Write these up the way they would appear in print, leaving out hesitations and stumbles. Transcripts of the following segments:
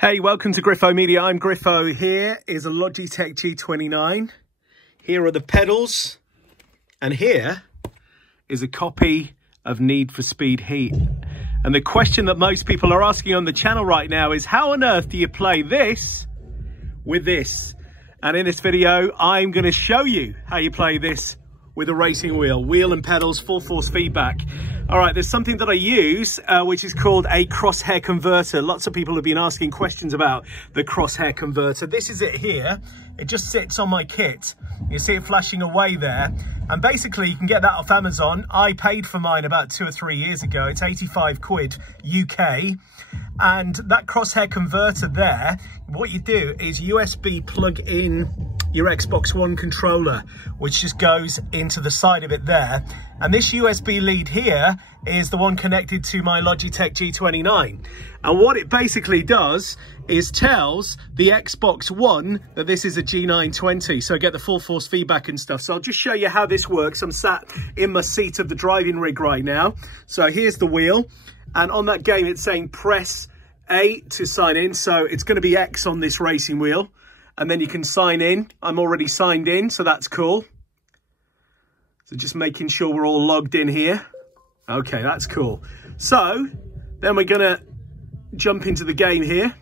Hey, welcome to Griffo Media. I'm Griffo. Here is a Logitech G29. Here are the pedals. And here is a copy of Need for Speed Heat. And the question that most people are asking on the channel right now is, how on earth do you play this with this? And in this video, I'm going to show you how you play this with a racing wheel and pedals, full force feedback. All right, there's something that I use, which is called a crosshair converter. Lots of people have been asking questions about the crosshair converter. This is it here. It just sits on my kit. You see it flashing away there. And basically you can get that off Amazon. I paid for mine about 2 or 3 years ago. It's 85 quid UK. And that crosshair converter there, what you do is USB plug in your Xbox One controller, which just goes into the side of it there. And this USB lead here is the one connected to my Logitech G29. And what it basically does is tells the Xbox One that this is a G920, so I get the full force feedback and stuff. So I'll just show you how this works. I'm sat in my seat of the driving rig right now. So here's the wheel, and on that game it's saying press A to sign in, so it's going to be X on this racing wheel. And then you can sign in. I'm already signed in, so that's cool. So just making sure we're all logged in here. Okay, that's cool. So then we're gonna jump into the game here.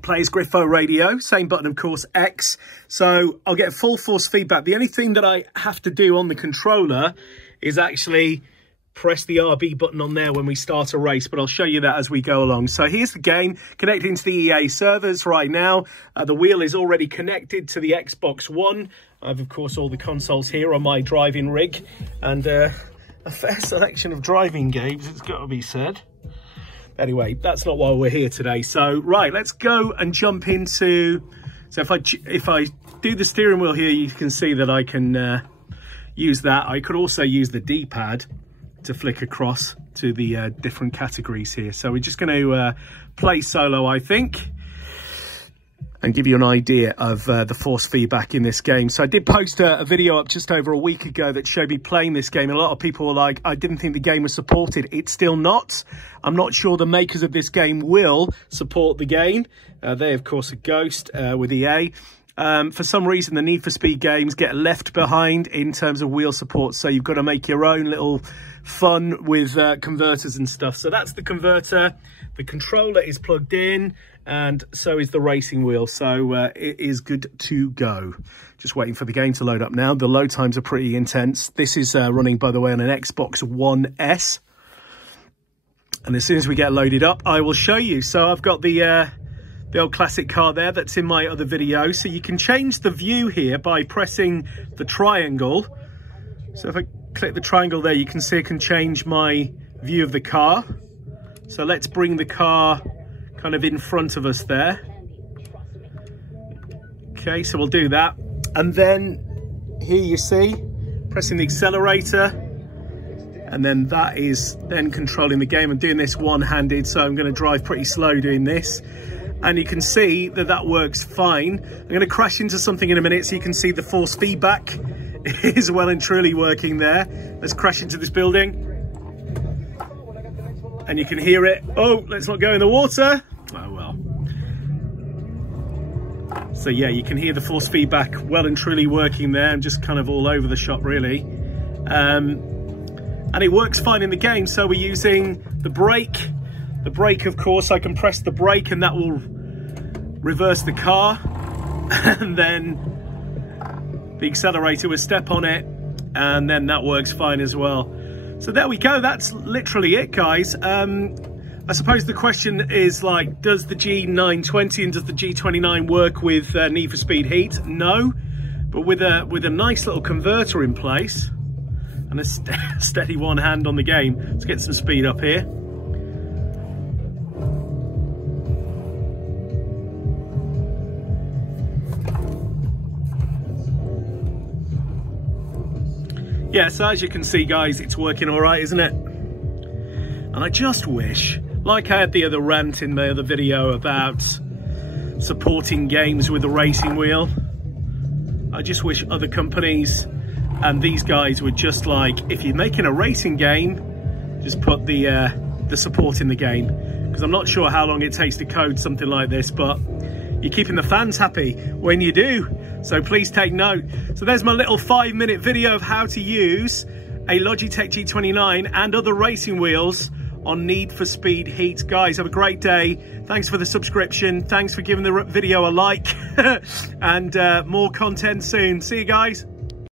Plays Griffo Radio, same button of course, X. So I'll get full force feedback. The only thing that I have to do on the controller is actually press the RB button on there when we start a race, but I'll show you that as we go along. So here's the game, connecting to the EA servers right now. The wheel is already connected to the Xbox One. I've of course all the consoles here on my driving rig, and a fair selection of driving games, it's got to be said. Anyway, that's not why we're here today. So right, let's go and jump into, so if I do the steering wheel here, you can see that I can use that. I could also use the D-pad to flick across to the different categories here. So we're just going to play solo, I think, and give you an idea of the force feedback in this game. So I did post a video up just over a week ago that showed me playing this game, and a lot of people were like, I didn't think the game was supported. It's still not. I'm not sure the makers of this game will support the game. They of course are Ghost with EA. For some reason, the Need for Speed games get left behind in terms of wheel support, so you've got to make your own little fun with converters and stuff. So that's the converter. The controller is plugged in, and so is the racing wheel. So it is good to go. Just waiting for the game to load up now. The load times are pretty intense. This is running, by the way, on an Xbox One S. And as soon as we get loaded up, I will show you. So I've got the old classic car there that's in my other video. So you can change the view here by pressing the triangle. So if I click the triangle there, you can see I can change my view of the car. So let's bring the car kind of in front of us there. Okay, so we'll do that. And then here you see, pressing the accelerator, and then that is then controlling the game. I'm doing this one-handed, so I'm going to drive pretty slow doing this. And you can see that that works fine. I'm going to crash into something in a minute so you can see the force feedback is well and truly working there. Let's crash into this building. And you can hear it. Oh, let's not go in the water. Oh, well. So yeah, you can hear the force feedback well and truly working there. I'm just kind of all over the shop, really. And it works fine in the game. So we're using the brake. The brake, of course, I can press the brake and that will reverse the car. And then the accelerator will step on it, and then that works fine as well. So there we go. That's literally it, guys. I suppose the question is, like, does the G920 and does the G29 work with Need for Speed Heat? No, but with a nice little converter in place and a steady one hand on the game. Let's get some speed up here. Yeah, so as you can see, guys, it's working all right, isn't it? And I just wish, like I had the other rant in the other video about supporting games with a racing wheel, I just wish other companies and these guys would just, like, if you're making a racing game, just put the the support in the game, because I'm not sure how long it takes to code something like this, but you're keeping the fans happy when you do. So please take note. So there's my little 5-minute video of how to use a Logitech G29 and other racing wheels on Need for Speed Heat. Guys, have a great day. Thanks for the subscription. Thanks for giving the video a like. And more content soon. See you guys.